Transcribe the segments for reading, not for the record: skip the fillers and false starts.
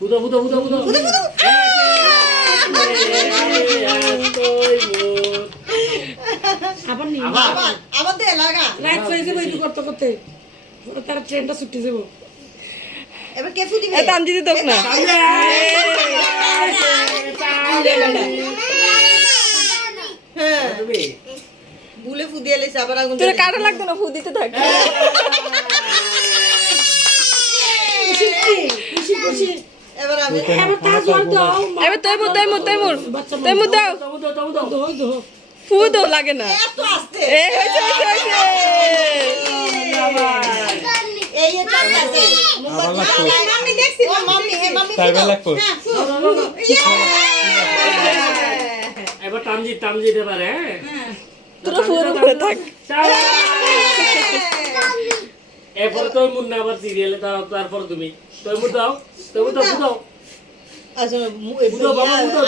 ফুদো ফুদো ফুদো ফুদো আবার নি আবার দে লাগা রাইট সাইজে বইতে করতে করতে তার ট্রেনটা ছুটি যাব এবার কে ফুদিবে এ তামজিদি দোক না হ্যাঁ ভুলে ফুদিয়ে লেছে আবার আগুন তোর কাটা লাগতো না ফু দিতে থাক খুশি খুশি এবার আমি এবার তা জোর দাও এবার তৈমুর বাচ্চা দাও দাও দাও ফু দাও লাগে না এত আস্তে এ হয়েছে এই যে চলতেছে মাম্মি দেখছি মাম্মি হে মাম্মি তাইবা লাগবো এবার তামজি দে পারে হ্যাঁ তোরা ফুর উপরে থাক এরপরে তো মুন্না আবার সিরিয়ালে দাও তারপর তুমি তৈমুর দাও ফুদাও আচ্ছা ফুদো বাবা ফুদো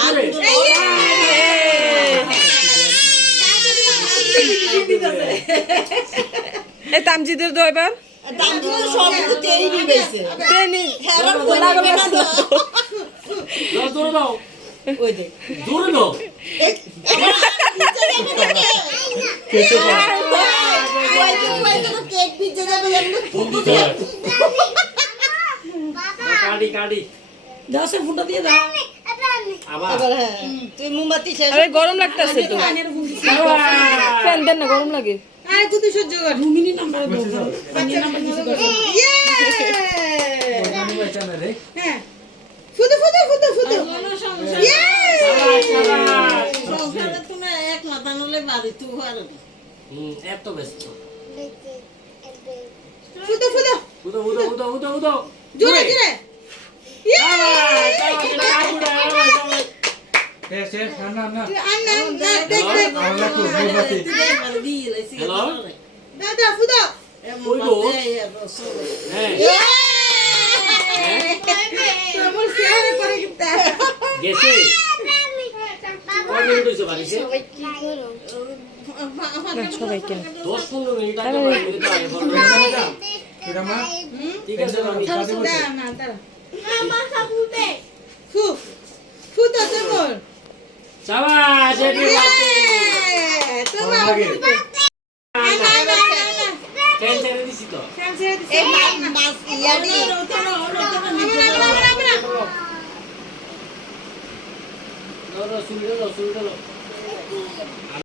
ধরে এ তামজিদের দো এবার দাম তো সব তো তেই নিবেছে ট্রেনি হেরার ফোন লাগবে না দাও জোরে দাও ওই দেখ জোরে দাও কেক পিজ্জা যাবে কাটি দাও সে ফুটা দিয়ে দাও আবার এবার হ্যাঁ তুই মোমবাতি শেষ আরে গরম লাগতেছে তো ফ্যান দেন না গরম লাগে আরে তুই সহ্য কর রুমিনী নাম্বার দাও পানি নাম্বার দিছি দাও হ্যাঁ ফুদু ফুদু ফুদু ফুদু সাবাস তুমি এক মাথা নলে বাড়ি তুই আর এত ব্যস্ত ফুদু ফুদু ফুদো জোরে জোরে হ্যালো দাদা ফুদু কই গো হ্যাঁ তোমার শেয়ার করে কিতা গেছে কয় মিনিট হইছে বাড়িতে সবাইকে 10-15 মিনিট আগে বাড়িতে তো আগে বলবো ঠিক আছে আমি না দাঁড়া ফু ফুদু তোমার সাবাস হ্যাপি বার্থডে তোমার ফ্যান ছেড়ে দিছি তো এই মাস ইয়াডি সুবিধা দাও